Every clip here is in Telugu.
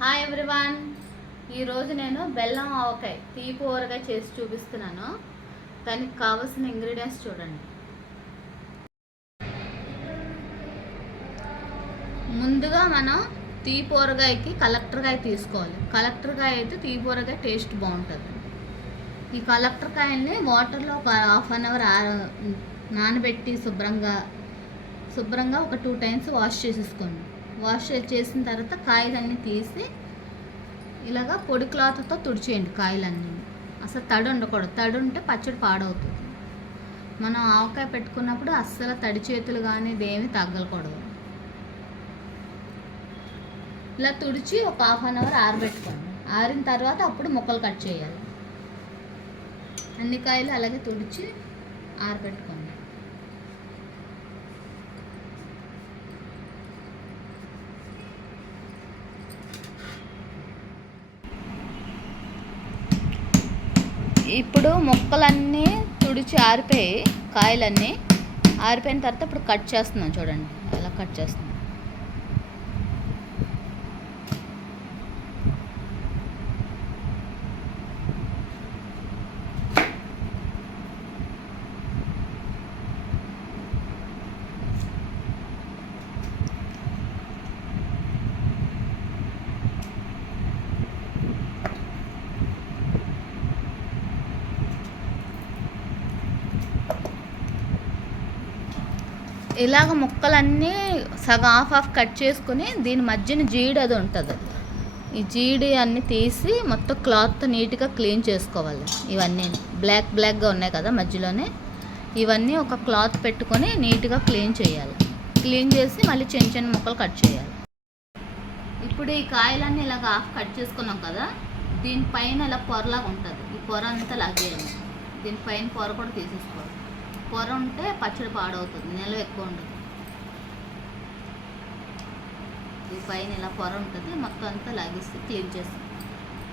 Hi everyone. ఈరోజు నేను బెల్లం ఆవకాయ తీపి ఊరగాయ చేసి చూపిస్తున్నాను. దానికి కావాల్సిన ఇంగ్రీడియంట్స్ చూడండి. ముందుగా మనం తీపి ఊరగాయకి కలెక్టర్కాయ తీసుకోవాలి. కలెక్టర్కాయ అయితే తీపి ఊరగాయ టేస్ట్ బాగుంటుంది. ఈ కలెక్టర్కాయల్ని వాటర్లో ఒక హాఫ్ అన్ అవర్ నానబెట్టి శుభ్రంగా ఒక 2 టైమ్స్ వాష్ చేసేసుకోండి. వాష్ చేసిన తర్వాత కాయలన్నీ తీసి ఇలాగా పొడి క్లాత్తో తుడిచేయండి. కాయలన్నీ అసలు తడి ఉండకూడదు. తడి ఉంటే పచ్చడి పాడవుతుంది. మనం ఆవకాయ పెట్టుకున్నప్పుడు అస్సలు తడి చేతులు కానీ దేమి తగ్గలకూడదు. ఇలా తుడిచి ఒక హాఫ్ అన్ అవర్ ఆరబెట్టుకోండి. ఆరిన తర్వాత అప్పుడు ముక్కలు కట్ చేయాలి. అన్ని కాయలు అలాగే తుడిచి ఆరబెట్టుకోండి. ఇప్పుడు ముక్కలన్నీ తుడిచి ఆరిపోయి కాయలన్నీ ఆరిపోయిన తర్వాత ఇప్పుడు కట్ చేస్తున్నాం. చూడండి ఎలా కట్ చేస్తున్నాం. ఇలాగ ముక్కలన్నీ సగం హాఫ్ కట్ చేసుకుని దీని మధ్యన జీడి అది ఉంటుంది. ఈ జీడి అన్నీ తీసి మొత్తం క్లాత్ నీట్గా క్లీన్ చేసుకోవాలి. ఇవన్నీ బ్లాక్గా ఉన్నాయి కదా మధ్యలోనే, ఇవన్నీ ఒక క్లాత్ పెట్టుకొని నీట్గా క్లీన్ చేయాలి. క్లీన్ చేసి మళ్ళీ చిన్న చిన్న ముక్కలు కట్ చేయాలి. ఇప్పుడు ఈ కాయలన్నీ ఇలాగ హాఫ్ కట్ చేసుకున్నాం కదా, దీనిపైన ఇలా పొరలాగా ఉంటుంది. ఈ పొర అంతా లాగేయాలి. దీనిపైన పొర కూడా తీసేసుకోవాలి. పొర ఉంటే పచ్చడి పాడవుతుంది, నిల్వ ఎక్కువ ఉండదు. ఈ పైన ఇలా పొర ఉంటుంది, మొత్తం అంతా లాగేసి క్లీన్ చేస్తాం.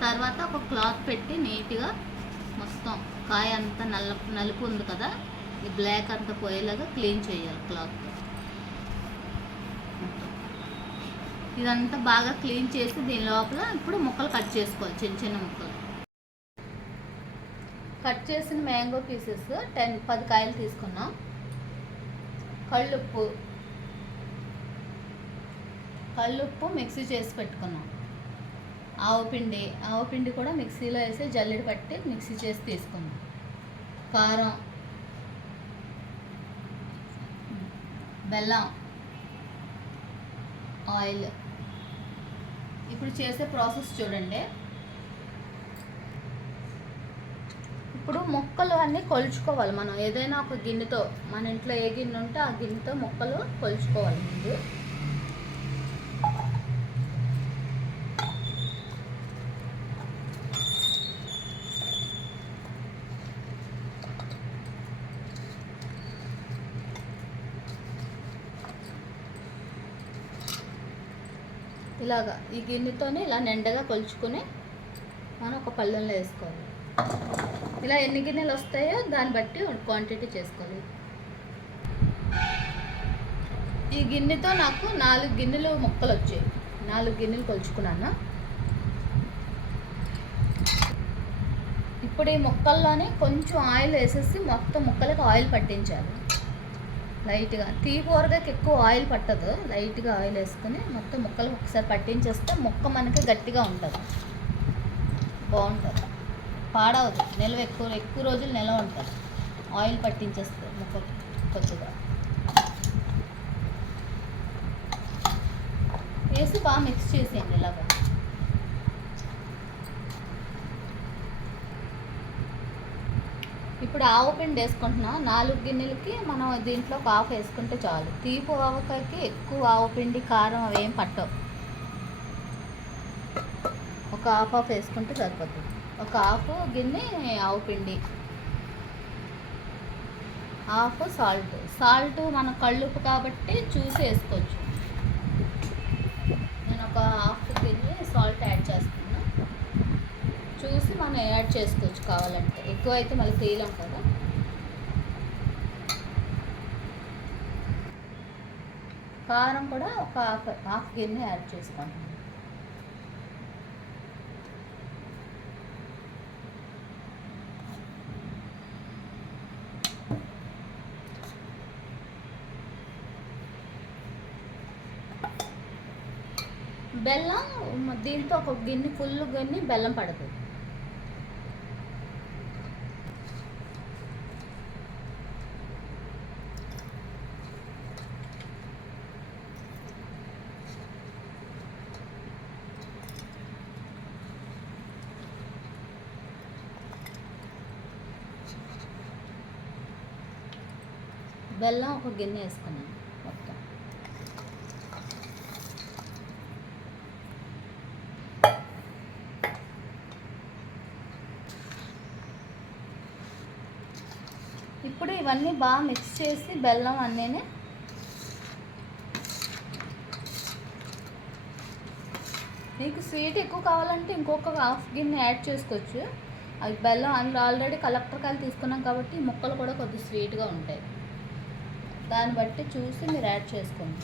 తర్వాత ఒక క్లాత్ పెట్టి నీట్గా మొత్తం కాయ అంతా నలుపు ఉంది కదా, ఈ బ్లాక్ అంతా పోయేలాగా క్లీన్ చేయాలి క్లాత్. ఇదంతా బాగా క్లీన్ చేసి దీని లోపల ఇప్పుడు ముక్కలు కట్ చేసుకోవాలి. చిన్న చిన్న ముక్కలు కట్ చేసిన మ్యాంగో పీసెస్ 10 కాయలు తీసుకున్నాం. కళ్ళుప్పు మిక్సీ చేసి పెట్టుకున్నాం. ఆవపిండి కూడా మిక్సీలో వేసి జల్లెడ పట్టి మిక్సీ చేసి తీసుకున్నాం. కారం, బెల్లం, ఆయిల్. ఇప్పుడు చేసే ప్రాసెస్ చూడండి. ఇప్పుడు ముక్కలు అన్నీ కొలుచుకోవాలి. మనం ఏదైనా ఒక గిన్నెతో, మన ఇంట్లో ఏ గిన్నె ఉంటే ఆ గిన్నెతో ముక్కలు కొలుచుకోవాలి. ముందు ఇలాగా ఈ గిన్నెతోనే ఇలా నిండగా కొలుచుకొని మనం ఒక పళ్ళెంలో వేసుకోవాలి. ఇలా ఎన్ని గిన్నెలు వస్తాయో దాన్ని బట్టి క్వాంటిటీ చేసుకోవాలి. ఈ గిన్నెతో నాకు 4 గిన్నెలు ముక్కలు వచ్చాయి. 4 గిన్నెలు కొలుచుకున్నాను. ఇప్పుడు ఈ ముక్కల్లోనే కొంచెం ఆయిల్ వేసేసి మొత్తం ముక్కలకి ఆయిల్ పట్టించాలి లైట్గా. తీపి ఊరగాయకి ఎక్కువ ఆయిల్ పట్టదు. లైట్గా ఆయిల్ వేసుకుని మొత్తం ముక్కలు ఒకసారి పట్టించేస్తే ముక్క మనకి గట్టిగా ఉంటుంది, బాగుంటుంది, పాడవదు, నిల్వ ఎక్కువ రోజులు నిల్వ ఉంటుంది. ఆయిల్ పట్టించేస్తే ముక్క కొద్దిగా వేసి బాగా మిక్స్ చేసేయండి. ఇలాగా ఇప్పుడు ఆవపిండి వేసుకుంటున్నాం. 4 గిన్నెలకి మనం దీంట్లో ఒక హాఫ్ వేసుకుంటే చాలు. తీపి ఆవకాయకి ఎక్కువ ఆవపిండి, కారం అవేం పట్టవు. ఒక హాఫ్ వేసుకుంటే సరిపోతుంది. ఒక హాఫ్ గిన్నె ఆవపిండి, హాఫ్ సాల్ట్ మన కళ్ళుప్పు కాబట్టి చూసి వేసుకోవచ్చు. నేను ఒక హాఫ్ గిన్నె సాల్ట్ యాడ్ చేస్తున్నా. చూసి మనం యాడ్ చేసుకోవచ్చు కావాలంటే. ఎక్కువ అయితే మళ్ళీ తేలం కదా. కారం కూడా ఒక హాఫ్ గిన్నె యాడ్ చేసుకుంటాం. బెల్లం దీంతో ఒక గిన్నె ఫుల్ గిన్నె బెల్లం పడుతుంది. బెల్లం ఒక గిన్నె వేసుకున్నాను మొత్తం. ఇప్పుడు ఇవన్నీ బాగా మిక్స్ చేసి బెల్లం అన్నీనే మీకు స్వీట్ ఎక్కువ కావాలంటే ఇంకొక హాఫ్ గిన్నె యాడ్ చేసుకోవచ్చు. అది బెల్లం అందులో ఆల్రెడీ కలెక్టర్ కాయలు తీసుకున్నాం కాబట్టి ముక్కలు కూడా కొద్దిగా స్వీట్గా ఉంటాయి. దాన్ని బట్టి చూసి మీరు యాడ్ చేసుకోండి.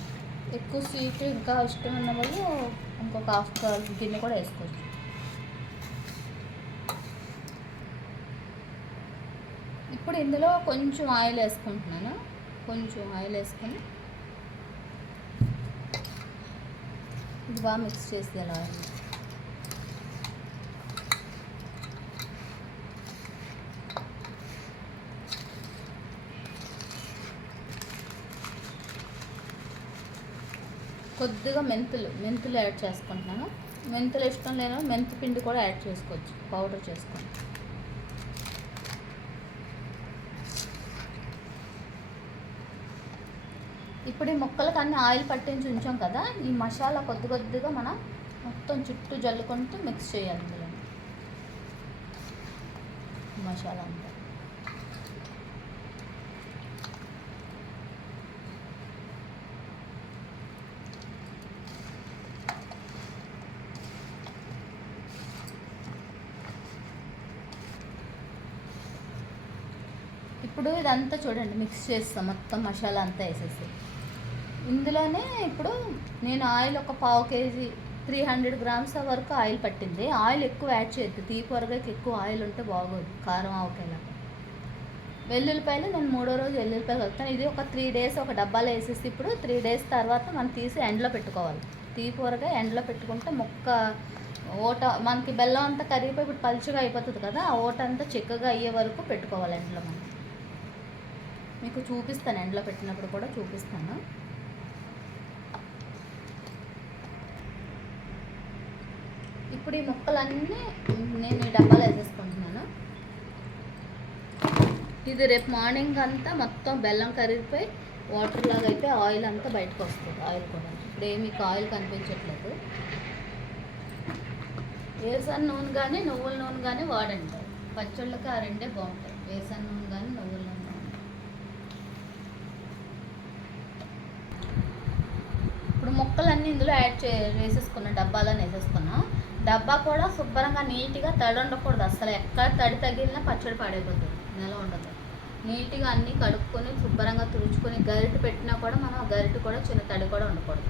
ఎక్కువ స్వీట్ ఇంకా ఇష్టం ఉన్న వాళ్ళు ఇంకొక హాఫ్ గిన్నె కూడా వేసుకోవచ్చు. ఇప్పుడు ఇందులో కొంచెం ఆయిల్ వేసుకుంటున్నాను. కొంచెం ఆయిల్ వేసుకొని ఇది బాగా మిక్స్ చేసి అలా కొద్దిగా మెంతులు యాడ్ చేసుకుంటున్నాను. మెంతులు ఇష్టం లేని మెంతి పిండి కూడా యాడ్ చేసుకోవచ్చు, పౌడర్ చేసుకోండి. ఇప్పుడు ఈ ముక్కలకు అన్ని ఆయిల్ పట్టించి ఉంచాం కదా, ఈ మసాలా కొద్దిగా మనం మొత్తం చుట్టూ జల్లుకుంటూ మిక్స్ చేయాలి. ఇందులో మసాలా అంతా ఇప్పుడు ఇదంతా చూడండి మిక్స్ చేస్తాం. మొత్తం మసాలా అంతా వేసేసి ఇందులోనే ఇప్పుడు నేను ఆయిల్ ఒక 1/2 kg 300 grams వరకు ఆయిల్ పట్టింది. ఆయిల్ ఎక్కువ యాడ్ చేయొద్దు, తీపి వరగకి ఎక్కువ ఆయిల్ ఉంటే బాగోదు, కారం ఆవకాయలా. వెల్లుల్లిపాయలు నేను 3వ రోజు వెల్లుల్లిపాయలు కలుపుతాను. ఇది ఒక 3 days ఒక డబ్బాలో వేసేసి ఇప్పుడు 3 days తర్వాత మనం తీసి ఎండలో పెట్టుకోవాలి. తీపి వరగా ఎండలో పెట్టుకుంటే ముక్క ఓట మనకి బెల్లం అంతా కరిగిపోయి ఇప్పుడు పలుచగా అయిపోతుంది కదా, ఆ ఓట అంతా చిక్కగా అయ్యే వరకు పెట్టుకోవాలి ఎండలో. మనం మీకు చూపిస్తాను, ఎండలో పెట్టినప్పుడు కూడా చూపిస్తాను. ఇప్పుడు ఈ ముక్కలన్నీ నేను ఈ డబ్బాలో వేసేసుకుంటున్నాను. ఇది రేపు మార్నింగ్ అంతా మొత్తం బెల్లం కరిగిపోయి వాటర్ లాగా అయితే ఆయిల్ అంతా బయటకు వస్తుంది. ఆయిల్ కూడా ఇప్పుడు మీకు ఆయిల్ కనిపించట్లేదు. వేరుశనగ నూనె కానీ నువ్వుల నూనె కానీ వాడండి. పచ్చళ్ళకి ఆ రెండే బాగుంటాయి, వేరుశనగ నూనె కానీ నువ్వుల నూనె. ఇప్పుడు ముక్కలన్నీ ఇందులో వేసేసుకున్నా, డబ్బాలో వేసేసుకున్నా. డబ్బా కూడా శుభ్రంగా నీట్గా తడి ఉండకూడదు అసలు. ఎక్కడ తడి తగిలినా పచ్చడి పాడైపోతుంది, నెల ఉండదు. నీట్గా అన్నీ కడుక్కొని శుభ్రంగా తుడుచుకొని గరిటె పెట్టినా కూడా మనం గరిటె కూడా చిన్న తడి కూడా ఉండకూడదు.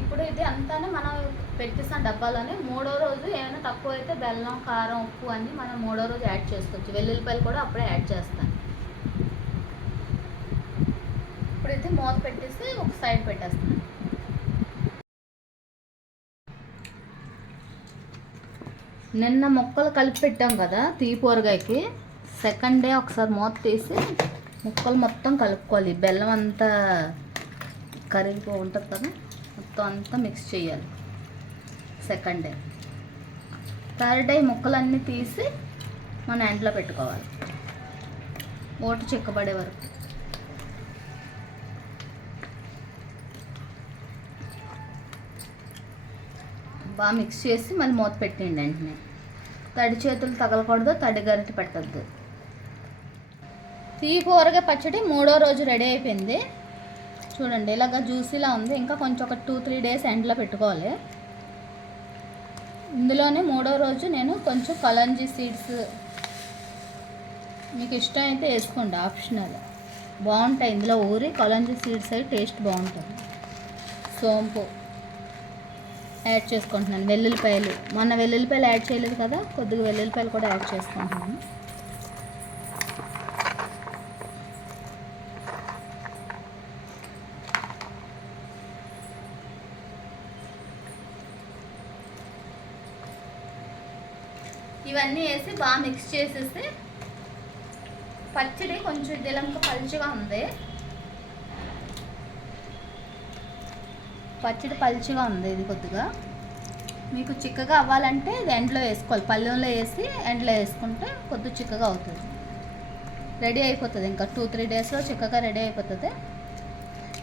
ఇప్పుడు ఇది అంతానే మనం పెట్టేసిన డబ్బాలోనే 3వ రోజు ఏమైనా తక్కువ అయితే బెల్లం, కారం, ఉప్పు అన్నీ మనం 3వ రోజు యాడ్ చేసుకోవచ్చు. వెల్లుల్లిపాయలు కూడా అప్పుడే యాడ్ చేస్తాను. ఇప్పుడు ఇది మూత పెట్టేసి ఒక సైడ్ పెట్టేస్తాను. నిన్న ముక్కలు కలిపి పెట్టాం కదా తీపి ఊరగాయకి, సెకండ్ డే ఒకసారి మూత తీసి ముక్కలు మొత్తం కలుపుకోవాలి. బెల్లం అంతా కరిగిపో ఉంటుంది కదా, మొత్తం అంతా మిక్స్ చేయాలి. సెకండ్ డే, థర్డ్ డే ముక్కలన్నీ తీసి మన ఎండలో పెట్టుకోవాలి ఓటు చిక్కబడే వరకు. బాగా మిక్స్ చేసి మళ్ళీ మూత పెట్టండి. వెంటనే తడి చేతులు తగలకూడదు, తడి గరిటె పెట్టద్దు. తీపి ఊరగాయ పచ్చడి 3వ రోజు రెడీ అయిపోయింది. చూడండి ఇలాగ జ్యూసీలా ఉంది. ఇంకా కొంచెం ఒక 2-3 days ఎండలో పెట్టుకోవాలి. ఇందులోనే 3వ రోజు నేను కొంచెం కలంజీ సీడ్స్ మీకు ఇష్టం అయితే వేసుకోండి, ఆప్షనల్, బాగుంటాయి. ఇందులో ఊరి కలంజీ సీడ్స్ అవి టేస్ట్ బాగుంటుంది. సోంపు యాడ్ చేసుకుంటున్నాను. వెల్లుల్లిపాయలు, మొన్న వెల్లుల్లిపాయలు యాడ్ చేయలేదు కదా, కొద్దిగా వెల్లుల్లిపాయలు కూడా యాడ్ చేసుకుంటున్నాను. ఇవన్నీ వేసి బాగా మిక్స్ చేసేసి పచ్చడి కొంచెం ఇదిలంక పలుచగా ఉంది, పచ్చడి పలుచగా ఉంది. ఇది కొద్దిగా మీకు చిక్కగా అవ్వాలంటే ఇది ఎండలో వేసుకోవాలి, పళ్ళెంలో వేసి ఎండలో వేసుకుంటే కొద్దిగా చిక్కగా అవుతుంది. రెడీ అయిపోతుంది, ఇంకా 2-3 డేస్లో చిక్కగా రెడీ అయిపోతుంది.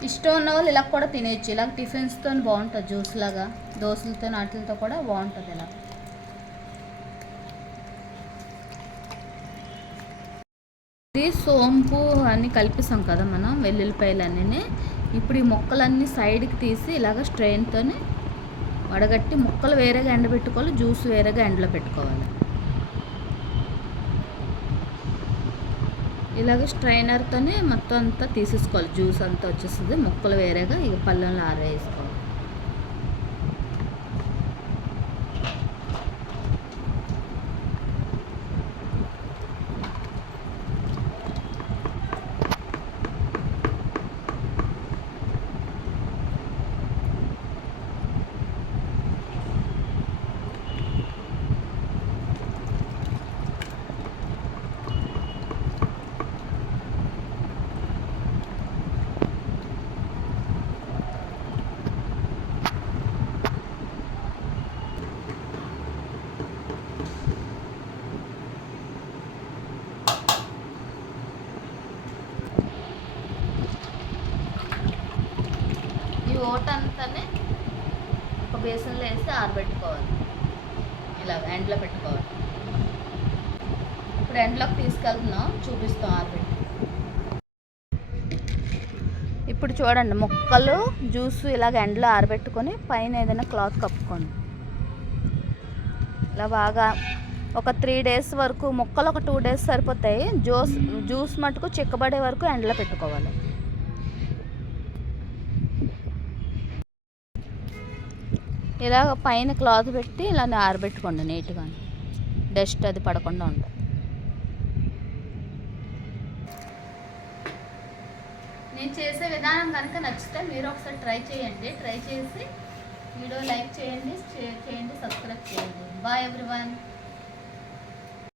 ఇష్టం ఉన్న వాళ్ళు ఇలా కూడా తినేయచ్చు. ఇలా టిఫిన్స్తో బాగుంటుంది, జ్యూస్ లాగా దోశలతో వాటితో కూడా బాగుంటుంది. ఇలా ఇది సోంపు అన్నీ కలిపిస్తాం కదా మనం, వెల్లుల్లిపాయలు అన్నీ. ఇప్పుడు ఈ ముక్కలన్నీ సైడ్కి తీసి ఇలాగ స్ట్రెయిన్తో వడగట్టి ముక్కలు వేరేగా ఎండబెట్టుకోవాలి, జ్యూస్ వేరేగా ఎండలో పెట్టుకోవాలి. ఇలాగ స్ట్రైనర్తోనే మొత్తం అంతా తీసేసుకోవాలి, జ్యూస్ అంతా వచ్చేస్తుంది. ముక్కలు వేరేగా ఇక పళ్ళెంలో ఆరేసుకోవాలి. ఓట అంతానే ఒక బేసన్లో వేసి ఆరబెట్టుకోవాలి, ఇలా ఎండలో పెట్టుకోవాలి. ఇప్పుడు ఎండలోకి తీసుకెళ్తున్నాం, చూపిస్తాం ఆరబెట్టి. ఇప్పుడు చూడండి, ముక్కలు జ్యూస్ ఇలాగ ఎండలో ఆరబెట్టుకొని పైన ఏదైనా క్లాత్ కప్పుకోండి. ఇలా బాగా ఒక 3 డేస్ వరకు, ముక్కలు ఒక 2 డేస్ సరిపోతాయి. జ్యూస్ మటుకు చిక్కబడే వరకు ఎండలో పెట్టుకోవాలి. ఇలా పైన క్లాత్ పెట్టి ఇలా ఆరబెట్టుకోండి నీట్గా, డస్ట్ అది పడకుండా ఉంటుంది. నేను చేసే విధానం కనుక నచ్చితే మీరు ఒకసారి ట్రై చేయండి. ట్రై చేసి వీడియో లైక్ చేయండి, షేర్ చేయండి, సబ్స్క్రైబ్ చేయండి. Bye everyone.